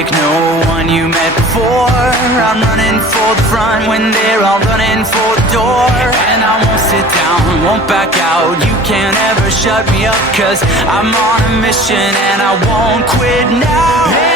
like no one you met before. I'm running for the front when they're all running for the door. And I won't sit down, won't back out. You can't ever shut me up, 'cause I'm on a mission and I won't quit now.